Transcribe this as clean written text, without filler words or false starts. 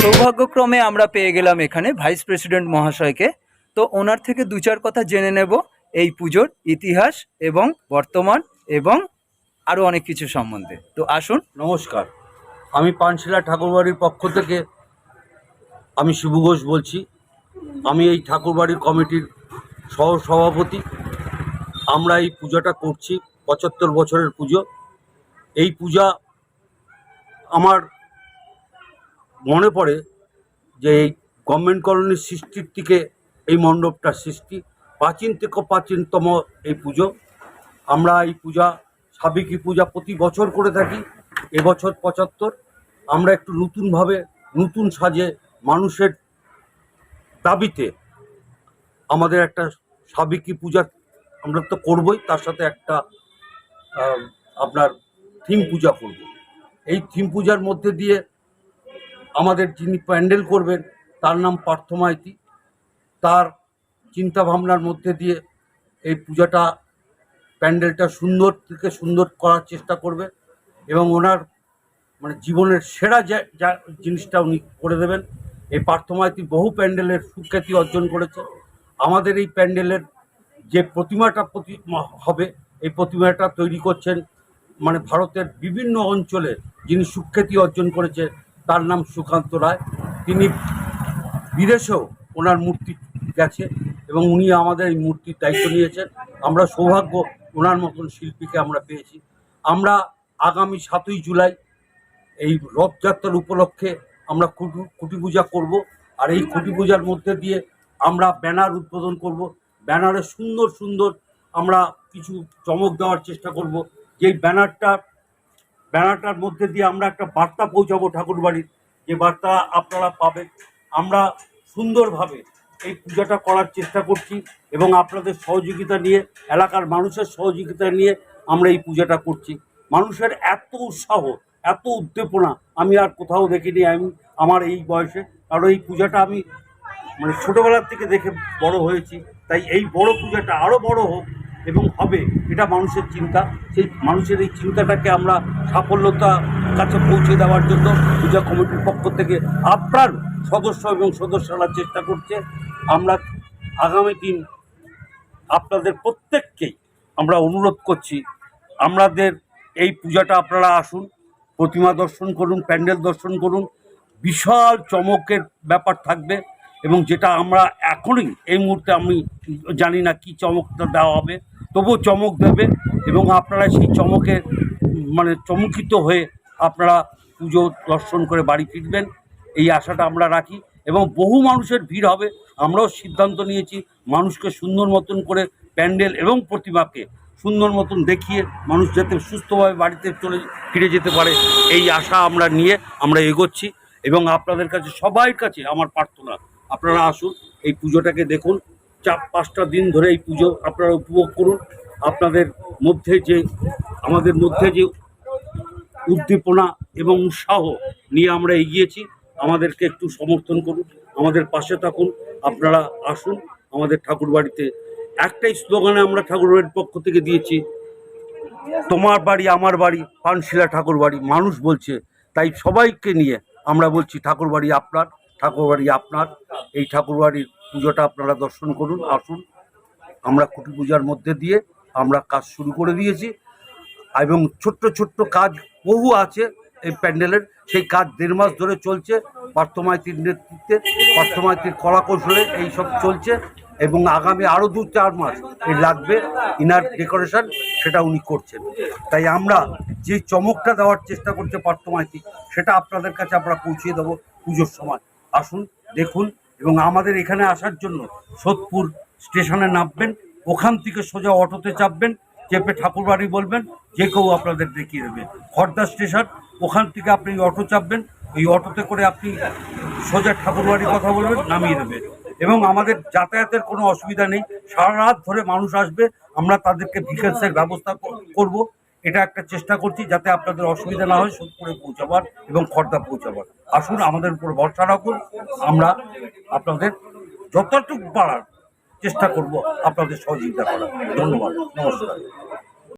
সৌভাগ্যক্রমে আমরা পেয়ে গেলাম এখানে ভাইস প্রেসিডেন্ট মহাশয়কে। তো ওনার থেকে দু চার কথা জেনে নেব এই পুজোর ইতিহাস এবং বর্তমান এবং আরও অনেক কিছু সম্বন্ধে। তো আসুন। নমস্কার, আমি পানশিলা ঠাকুরবাড়ির পক্ষ থেকে আমি শিবু ঘোষ বলছি। আমি এই ঠাকুরবাড়ির কমিটির সহ সভাপতি। আমরা এই পূজাটা করছি ৭৫ বছরের পুজো। এই পূজা আমার মনে পড়ে যে এই গভর্নমেন্ট কলোনির সৃষ্টির থেকে এই মণ্ডপটার সৃষ্টি, প্রাচীন থেকে প্রাচীনতম এই পুজো। আমরা এই পূজা সাবেকি পূজা প্রতি বছর করে থাকি। এবছর ৭৫। আমরা একটু নতুনভাবে নতুন সাজে মানুষের দাবিতে আমাদের একটা সাবেকি পূজা আমরা তো করবই, তার সাথে একটা আপনার থিম পূজা করব। এই থিম পূজার মধ্যে দিয়ে আমাদের যিনি প্যান্ডেল করবেন তার নাম পার্থ মাইতি। তার চিন্তাভাবনার মধ্যে দিয়ে এই পূজাটা প্যান্ডেলটা সুন্দর থেকে সুন্দর করার চেষ্টা করবে এবং ওনার মানে জীবনের সেরা যা জিনিসটা উনি করে দেবেন। এই পার্থ মাইতি বহু প্যান্ডেলের সুখ্যাতি অর্জন করেছে। আমাদের এই প্যান্ডেলের যে প্রতিমাটা হবে, এই প্রতিমাটা তৈরি করছেন মানে ভারতের বিভিন্ন অঞ্চলে যিনি সুখ্যাতি অর্জন করেছে, তার নাম সুকান্ত রায়। তিনি বিদেশেও ওনার মূর্তি গেছে এবং উনি আমাদের এই মূর্তির দায়িত্ব নিয়েছেন। আমরা সৌভাগ্য ওনার মতন শিল্পীকে আমরা পেয়েছি। আমরা আগামী ৭ই জুলাই এই রথযাত্রার উপলক্ষে আমরা খুঁটি পূজা করব। আর এই খুঁটি পূজার মধ্যে দিয়ে আমরা ব্যানার উদ্বোধন করব। ব্যানারে সুন্দর সুন্দর আমরা কিছু চমক দেওয়ার চেষ্টা করব। যেই ব্যানারটার মধ্যে দিয়ে আমরা একটা বার্তা পৌঁছাবো ঠাকুরবাড়ির, যে বার্তা আপনারা পাবেন। আমরা সুন্দরভাবে এই পূজাটা করার চেষ্টা করছি এবং আপনাদের সহযোগিতা নিয়ে, এলাকার মানুষের সহযোগিতা নিয়ে আমরা এই পূজাটা করছি। মানুষের এত উৎসাহ, এত উদ্দীপনা আমি আর কোথাও দেখিনি আমি আমার এই বয়সে। কারণ এই পূজাটা আমি মানে ছোটোবেলার থেকে দেখে বড় হয়েছি, তাই এই বড় পূজাটা আরও বড় হোক এবং হবে, এটা মানুষের চিন্তা। সেই মানুষের এই চিন্তাটাকে আমরা সাফল্যতার কাছে পৌঁছে দেওয়ার জন্য পূজা কমিটির পক্ষ থেকে আপনার সদস্য এবং সদস্যরা চেষ্টা করছে। আমরা আগামী দিন আপনাদের প্রত্যেককেই আমরা অনুরোধ করছি, আমাদের এই পূজাটা আপনারা আসুন, প্রতিমা দর্শন করুন, প্যান্ডেল দর্শন করুন। বিশাল চমকের ব্যাপার থাকবে এবং যেটা আমরা এখনই এই মুহূর্তে আমি জানি না কি চমকটা দেওয়া হবে, তবুও চমক দেবে এবং আপনারা সেই চমকে মানে চমকিত হয়ে আপনারা পুজো দর্শন করে বাড়ি ফিরবেন, এই আশাটা আমরা রাখি। এবং বহু মানুষের ভিড় হবে। আমরাও সিদ্ধান্ত নিয়েছি মানুষকে সুন্দর মতন করে প্যান্ডেল এবং প্রতিমাকে সুন্দর মতন দেখিয়ে মানুষ যাতে সুস্থভাবে বাড়িতে ফিরে যেতে পারে, এই আশা আমরা নিয়ে আমরা এগোচ্ছি। এবং আপনাদের কাছে সবার কাছে আমার প্রার্থনা, আপনারা আসুন, এই পুজোটাকে দেখুন, 4-5টা দিন ধরে এই পুজো আপনারা উপভোগ করুন। আপনাদের মধ্যে যে আমাদের মধ্যে যে উদ্দীপনা এবং উৎসাহ নিয়ে আমরা এগিয়েছি, আমাদেরকে একটু সমর্থন করুন, আমাদের পাশে থাকুন। আপনারা আসুন আমাদের ঠাকুরবাড়িতে। একটাই স্লোগানে আমরা ঠাকুরবাড়ির পক্ষ থেকে দিয়েছি, তোমার বাড়ি আমার বাড়ি, পানশিলা ঠাকুরবাড়ি। মানুষ বলছে, তাই সবাইকে নিয়ে আমরা বলছি ঠাকুরবাড়ি আপনার, ঠাকুরবাড়ি আপনার। এই ঠাকুরবাড়ির পুজোটা আপনারা দর্শন করুন, আসুন। আমরা খুঁটি পূজার মধ্যে দিয়ে আমরা কাজ শুরু করে দিয়েছি এবং ছোট্ট ছোট্ট কাজ বহু আছে এই প্যান্ডেলের। সেই কাজ 1.5 মাস ধরে চলছে পার্থমাইতির নেতৃত্বে, পার্থমাইতির কলা কৌশলে এইসব চলছে এবং আগামী আরও 2-4 মাস এই লাগবে ইনার ডেকোরেশন, সেটা উনি করছেন। তাই আমরা যে চমকটা দেওয়ার চেষ্টা করছে পার্থমাইতি, সেটা আপনাদের কাছে আমরা পৌঁছিয়ে দেবো পুজোর সময়। আসুন, দেখুন। এবং আমাদের এখানে আসার জন্য সোদপুর স্টেশনে নামবেন, ওখান থেকে সোজা অটোতে চাপবেন, চেপে ঠাকুরবাড়ি বলবেন, যে কেউ আপনাদের দেখিয়ে দেবে। খড়দা স্টেশন, ওখান থেকে আপনি অটো চাপবেন, এই অটোতে করে আপনি সোজা ঠাকুরবাড়ির কথা বলবেন, নামিয়ে দেবে। এবং আমাদের যাতায়াতের কোনো অসুবিধা নেই, সারা রাত ধরে মানুষ আসবে, আমরা তাদেরকে ভিকেলসের ব্যবস্থা করব। এটা একটা চেষ্টা করছি যাতে আপনাদের অসুবিধা না হয় সোদপুরে পৌঁছাবার এবং খড়দা পৌঁছাবার। আসুন, আমাদের উপর ভরসা রাখুন, আমরা আপনাদের যতটুকু পারার চেষ্টা করব আপনাদের সহযোগিতা করার। ধন্যবাদ, নমস্কার।